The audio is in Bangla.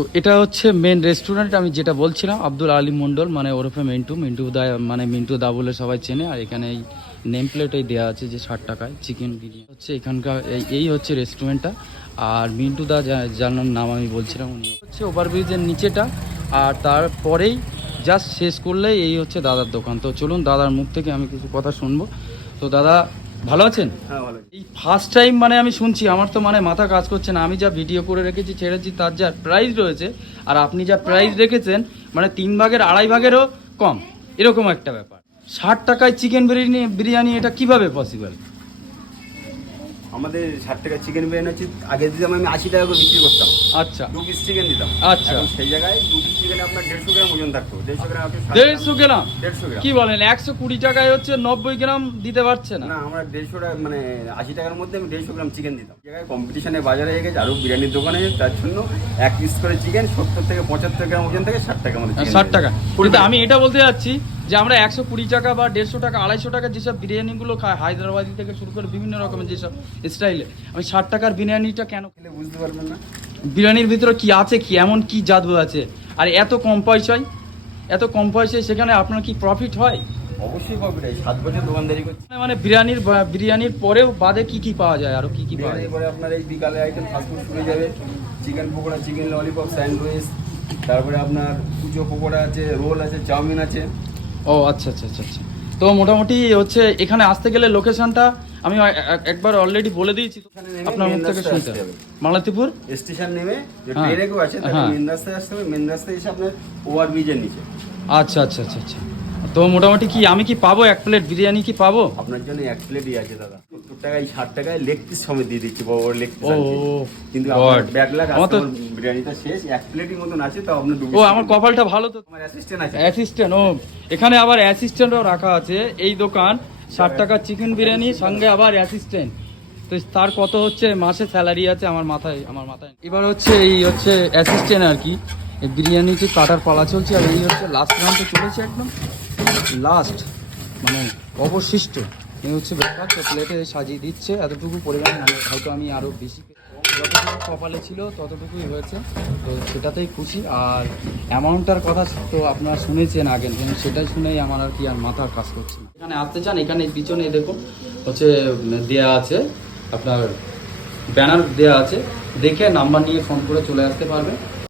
তো এটা হচ্ছে মেন রেস্টুরেন্ট, আমি যেটা বলছিলাম, আব্দুল আলী মন্ডল মানে ওরফে মিন্টু দা, মানে মিন্টু দা বলে সবাই চেনে। আর এখানে এই নেম প্লেটেই দেওয়া আছে যে 60 টাকায় চিকেন বিরিয়ানি হচ্ছে এখানকার। এই হচ্ছে রেস্টুরেন্টটা। আর মিন্টু দা যার নাম আমি বলছিলাম, উনি হচ্ছে ওভারব্রিজের নিচেটা। আর তারপরেই জাস্ট শেষ করলেই এই হচ্ছে দাদার দোকান। তো চলুন দাদার মুখ থেকে আমি কিছু কথা শুনবো। তো দাদা ভালো আছেন? হ্যাঁ ভালো। এই ফার্স্ট টাইম মানে আমি শুনছি, আমার তো মানে মাথা কাজ করছে না। আমি যা ভিডিও করে রেখেছি ছেড়েছি, তার যা প্রাইস রয়েছে আর আপনি যা প্রাইস রেখেছেন, মানে 3 ভাগের 2.5 ভাগেরও কম, এরকম একটা ব্যাপার। 60 টাকায় চিকেন বিরিয়ানি এটা কিভাবে পসিবল? আমাদের 60 টাকা চিকেন বিরিয়ানি হচ্ছে, আগে দিতাম আমি 80 টাকা করে বিক্রি করতাম। আচ্ছা 2 পিস চিকেন দিতাম। আচ্ছা। এখন সেই জায়গায় 2 পিস চিকেনে আপনার 150 গ্রাম ওজন থাকতো। 150 গ্রাম আপনি 150 গ্রাম? 150 গ্রাম। কি বলেন, 120 টাকায় হচ্ছে 90 গ্রাম দিতে পারছে না? না, আমরা 150 টাকা মানে 80 টাকার মধ্যে আমি 150 গ্রাম চিকেন দিতাম। এই জায়গায় কম্পিটিশনে বাজারে হয়ে গেছে আরো বিরিয়ানির দোকানে, তার জন্য 1 পিস করে চিকেন 70 থেকে 75 গ্রাম ওজন থেকে 60 টাকা আমাদের চিকেন। 60 টাকা। কিন্তু আমি এটা বলতে যাচ্ছি যে আমরা 120 টাকা বা 150 টাকা 250 টাকা যেসব বিরিয়ানিগুলো খাই, হায়দ্রাবাদি থেকে শুরু করে বিভিন্ন রকমের যেসব স্টাইলে, আমি 60 টাকার বিরিয়ানিটা কেন খেলে বুঝতে পারবেন না বিরিয়ানির ভিতরে কি আছে, কি এমন কি জাদু আছে? আর এত কম পয়সায়, এত কম পয়সায় সেখানে আপনার কি প্রফিট হয়? অবশ্যই পাবেন। এই 7 বছর দোকানদারি করছি। মানে বিরিয়ানির পরেও বাদে কি কি পাওয়া যায়, আরো কি কি পাওয়া যায়? বিরিয়ানির পরে আপনার এই বিকালে আইটেম ফাস্টফুড শুরু যাবে। Chicken pakora, chicken lollipop, sandwich, তারপরে আপনার কুচো পকোড়া আছে, রোল আছে, চাউমিন আছে। ও আচ্ছা আচ্ছা আচ্ছা আচ্ছা। তো মোটামুটি হচ্ছে এখানে আসতে গেলে লোকেশনটা আমি একবার অলরেডি বলে দিয়েছি, আপনার মুখ থেকে শুনতে হবে। মালতীপুর স্টেশন নেমে যে হ্যাঁ, ট্রেনে কেউ আসে তাহলে হ্যাঁ। মেন রাস্তায় আসতে হবে। মেন রাস্তায় এসে আপনার ওভার ব্রিজের নিচে। আচ্ছা আচ্ছা আচ্ছা আচ্ছা। তো মোটামুটি কি আমি কি পাবো, 1 প্লেট বিরিয়ানি কি পাবো? আপনার জন্য 1 প্লেটই আছে দাদা। 70 টাকায় 60 টাকায় লেগ পিস সমেত দিয়ে দিচ্ছি, বড় বড় লেগ পিস ও আছে। কিন্তু God. আপনার ব্যাড লাগ, আমার তো বিরিয়ানিটা শেষ। 1 প্লেটই মতন আছে, তাও আপনার ও আমার কপালটা ভালো তো। আমার অ্যাসিস্ট্যান্ট আছে। অ্যাসিস্ট্যান্ট, ও এখানে আবার অ্যাসিস্ট্যান্টও রাখা আছে। এই দোকান 60 টাকা চিকেন বিরিয়ানি, সঙ্গে আবার অ্যাসিস্ট্যান্ট। তো তার কত হচ্ছে মাসে স্যালারি আছে আমার মাথায়। এবার হচ্ছে এই হচ্ছে অ্যাসিস্ট্যান্ট আর কি। এই বিরিয়ানি যে কাটার পালা চলছে, আর এই হচ্ছে লাস্ট রাউন্ডে চলেছে, একদম লাস্ট মানে অবশিষ্ট। এই হচ্ছে ব্যাপার। তো প্লেটে সাজিয়ে দিচ্ছে এতটুকু পরিমাণ, মানে হয়তো আমি আরও বেশি যতটুকু কপালে ছিল ততটুকুই হয়েছে। তো সেটাতেই খুশি। আর অ্যামাউন্টটার কথা তো আপনারা শুনেছেন আগে, কিন্তু সেটাই শুনেই আমার আর কি আর মাথার কাজ করছে না। এখানে আসতে চান, এখানে পিছনে দেখুন হচ্ছে দেয়া আছে আপনার ব্যানার দেয়া আছে, দেখে নাম্বার নিয়ে ফোন করে চলে আসতে পারবেন।